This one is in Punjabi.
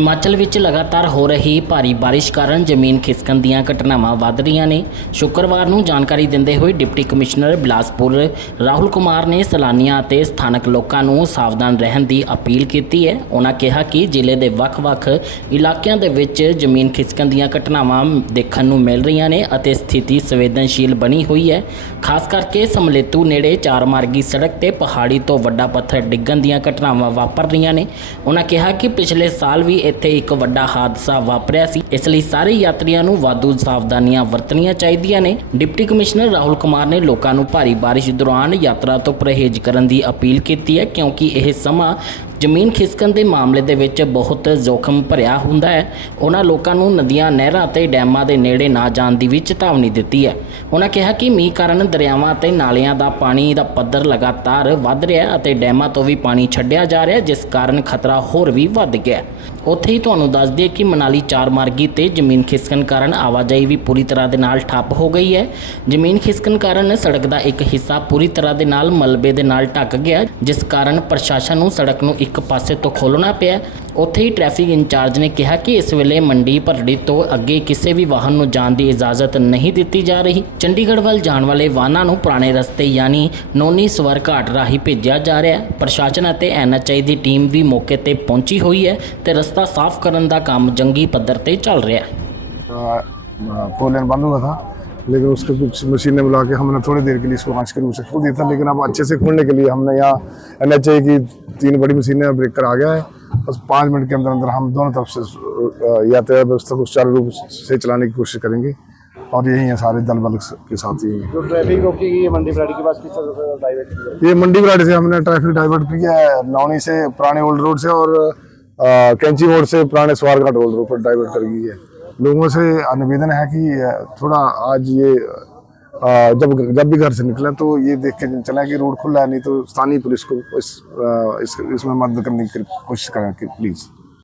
ਹਿਮਾਚਲ ਵਿੱਚ ਲਗਾਤਾਰ ਹੋ ਰਹੀ ਭਾਰੀ ਬਾਰਿਸ਼ ਕਾਰਨ ਜ਼ਮੀਨ ਖਿਸਕਣ ਦੀਆਂ ਘਟਨਾਵਾਂ ਵੱਧ ਰਹੀਆਂ ਨੇ। ਸ਼ੁੱਕਰਵਾਰ ਨੂੰ ਜਾਣਕਾਰੀ ਦਿੰਦੇ ਹੋਏ ਡਿਪਟੀ ਕਮਿਸ਼ਨਰ ਬਿਲਾਸਪੁਰ ਰਾਹੁਲ ਕੁਮਾਰ ਨੇ ਸੈਲਾਨੀਆਂ ਅਤੇ ਸਥਾਨਕ ਲੋਕਾਂ ਨੂੰ ਸਾਵਧਾਨ ਰਹਿਣ ਦੀ ਅਪੀਲ ਕੀਤੀ ਹੈ। ਉਹਨਾਂ ਕਿਹਾ ਕਿ ਜ਼ਿਲ੍ਹੇ ਦੇ ਵੱਖ-ਵੱਖ ਇਲਾਕਿਆਂ ਦੇ ਵਿੱਚ ਜ਼ਮੀਨ ਖਿਸਕਣ ਦੀਆਂ ਘਟਨਾਵਾਂ ਦੇਖਣ ਨੂੰ ਮਿਲ ਰਹੀਆਂ ਨੇ ਅਤੇ ਸਥਿਤੀ ਸੰਵੇਦਨਸ਼ੀਲ ਬਣੀ ਹੋਈ ਹੈ। ਖਾਸ ਕਰਕੇ ਸਮਲੇਤੂ ਨੇੜੇ ਚਾਰ ਮਾਰਗੀ ਸੜਕ ਤੇ ਪਹਾੜੀ ਤੋਂ ਵੱਡਾ ਪੱਥਰ ਡਿੱਗਣ ਦੀਆਂ ਘਟਨਾਵਾਂ ਵਾਪਰ ਰਹੀਆਂ ਨੇ। ਉਹਨਾਂ ਕਿਹਾ ਕਿ ਪਿਛਲੇ ਸਾਲ ਵੀ ਇੱਥੇ ਇੱਕ ਵੱਡਾ ਹਾਦਸਾ ਵਾਪਰਿਆ ਸੀ। ਇਸ ਲਈ ਸਾਰੇ ਯਾਤਰੀਆਂ ਨੂੰ ਵਾਧੂ ਸਾਵਧਾਨੀਆਂ ਵਰਤਣੀਆਂ ਚਾਹੀਦੀਆਂ ਨੇ। ਡਿਪਟੀ ਕਮਿਸ਼ਨਰ ਰਾਹੁਲ ਕੁਮਾਰ ਨੇ ਲੋਕਾਂ ਨੂੰ ਭਾਰੀ ਬਾਰਿਸ਼ ਦੌਰਾਨ ਯਾਤਰਾ ਤੋਂ ਪਰਹੇਜ਼ ਕਰਨ ਦੀ ਅਪੀਲ ਕੀਤੀ ਹੈ, ਕਿਉਂਕਿ ਇਹ ਸਮਾਂ ਜ਼ਮੀਨ ਖਿਸਕਣ ਦੇ ਮਾਮਲੇ ਦੇ ਵਿੱਚ ਬਹੁਤ ਜ਼ੋਖਮ ਭਰਿਆ ਹੁੰਦਾ ਹੈ। ਉਹਨਾਂ ਲੋਕਾਂ ਨੂੰ ਨਦੀਆਂ, ਨਹਿਰਾਂ ਅਤੇ ਡੈਮਾਂ ਦੇ ਨੇੜੇ ਨਾ ਜਾਣ ਦੀ ਵੀ ਚੇਤਾਵਨੀ ਦਿੱਤੀ ਹੈ। ਉਹਨਾਂ ਕਿਹਾ ਕਿ ਮੀਂਹ ਕਾਰਨ ਦਰਿਆਵਾਂ ਅਤੇ ਨਾਲਿਆਂ ਦਾ ਪਾਣੀ ਦਾ ਪੱਧਰ ਲਗਾਤਾਰ ਵੱਧ ਰਿਹਾ ਹੈ ਅਤੇ ਡੈਮਾਂ ਤੋਂ ਵੀ ਪਾਣੀ ਛੱਡਿਆ ਜਾ ਰਿਹਾ ਜਿਸ ਕਾਰਨ ਖਤਰਾ ਹੋਰ ਵੀ ਵੱਧ ਗਿਆ ਉੱਥੇ ਹੀ ਤੁਹਾਨੂੰ ਦੱਸ ਦਈਏ ਕਿ ਮਨਾਲੀ ਚਾਰ ਮਾਰਗੀ ਤੇ ਜ਼ਮੀਨ ਖਿਸਕਣ ਕਾਰਨ ਆਵਾਜਾਈ ਵੀ ਪੂਰੀ ਤਰ੍ਹਾਂ ਦੇ ਨਾਲ ਠੱਪ ਹੋ ਗਈ ਹੈ। ਜ਼ਮੀਨ ਖਿਸਕਣ ਕਾਰਨ ਸੜਕ ਦਾ ਇੱਕ ਹਿੱਸਾ ਪੂਰੀ ਤਰ੍ਹਾਂ ਦੇ ਨਾਲ ਮਲਬੇ ਦੇ ਨਾਲ ਢੱਕ ਗਿਆ ਜਿਸ ਕਾਰਨ ਪ੍ਰਸ਼ਾਸਨ ਨੂੰ ਸੜਕ ਨੂੰ ਇੱਕ ਪਾਸੇ ਤੋਂ ਖੋਲ੍ਹਣਾ ਪਿਆ ਉੱਥੇ ਹੀ ਟ੍ਰੈਫਿਕ ਇੰਚਾਰਜ ਨੇ ਕਿਹਾ ਕਿ ਇਸ ਵੇਲੇ ਮੰਡੀ ਭਰੜੀ ਤੋਂ ਅੱਗੇ ਕਿਸੇ ਵੀ ਵਾਹਨ ਨੂੰ ਜਾਣ ਦੀ ਇਜਾਜ਼ਤ ਨਹੀਂ ਦਿੱਤੀ ਜਾ ਰਹੀ ਚੰਡੀਗੜ੍ਹ ਵੱਲ ਜਾਣ ਵਾਲੇ ਵਾਹਨਾਂ ਨੂੰ ਪੁਰਾਣੇ ਰਸਤੇ ਯਾਨੀ ਨੋਨੀ ਸਵਰ ਘਾਟ ਰਾਹੀਂ ਭੇਜਿਆ ਜਾ ਰਿਹਾ ਹੈ ਪ੍ਰਸ਼ਾਸਨ ਅਤੇ ਐਨਐਚਆਈ ਦੀ ਟੀਮ ਵੀ ਮੌਕੇ ਤੇ ਪਹੁੰਚੀ ਹੋਈ ਹੈ ਤੇ ਰਸਤਾ ਸਾਫ਼ ਕਰਨ ਦਾ ਕੰਮ ਜੰਗੀ ਪੱਧਰ ਤੇ ਚੱਲ ਰਿਹਾ ਹੈ फोर लेन बंद हुआ था लेकिन उसके कुछ मशीनें बुला के हमने थोड़ी देर के लिए इसको आँच के रूप से खोल दिया था लेकिन अब अच्छे से खोलने के लिए हमने यहाँ एन एच की तीन बड़ी मशीनें ब्रेक कर आ गया है। बस पाँच मिनट के अंदर अंदर हम दोनों तरफ़ से यातायात व्यवस्था को सुचारू रूप से चलाने की कोशिश करेंगे और यही है सारे दल बल के साथ ही जो ट्रैफ़िक रोकी गई है मंडी के पास किस तरह से डाइवर्ट किया? ये मंडी बराड़ी से हमने ट्रैफ़िक डाइवर्ट किया है नौनी से पुराने ओल्ड रोड से और कैंची मोड़ से पुराने स्वारघाट ओल्ड रोड पर डाइवर्ट कर गई है। लोगों से निवेदन है कि थोड़ा आज ये जब जब भी घर से निकलें तो ये देख के चलें कि रोड खुला है नहीं तो स्थानीय पुलिस को इस, इसमें इस मदद करने की कोशिश करें कि प्लीज़।